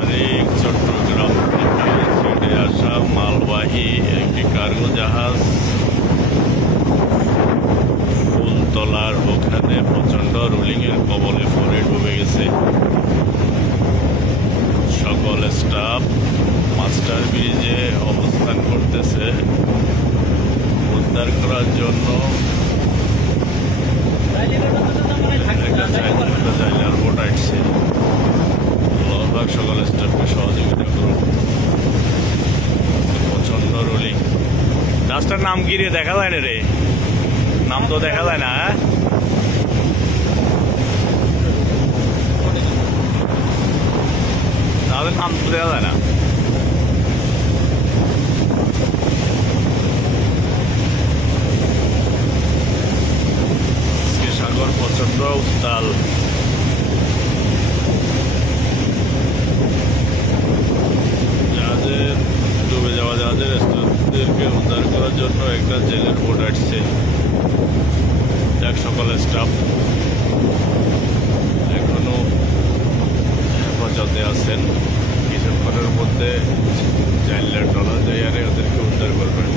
তারিখ চট্টগ্রাম থেকে ছেড়ে আসা মালবাহী একটি কার্গো জাহাজ ফুলতলার ওখানে প্রচন্ড রোলিংয়ের কবলে পড়ে ডুবে গেছে। সকল স্টাফ মাস্টার ব্রিজে অবস্থান করতেছে উদ্ধার করার জন্য। একটা জাইলার বোট আসছে, সকল স্টাফকে সহযোগিতা করুন। প্রচন্ড রোলিং। রাস্তার নাম কি রে? দেখা যায় না রে, নাম তো দেখা যায় না। তাহলে নাম তো দেখা যায় না। সাগর প্রচন্ড উত্তাল। জাহাজের ডুবে যাওয়া জাহাজের স্টাফদেরকে উদ্ধার করার জন্য একটা জেলের বোট আসছে। যাক, সকল স্টাফ এখনো হেফাজতে আছেন। কিছুক্ষণের মধ্যে $4 লাখ ওদেরকে উদ্ধার করবেন।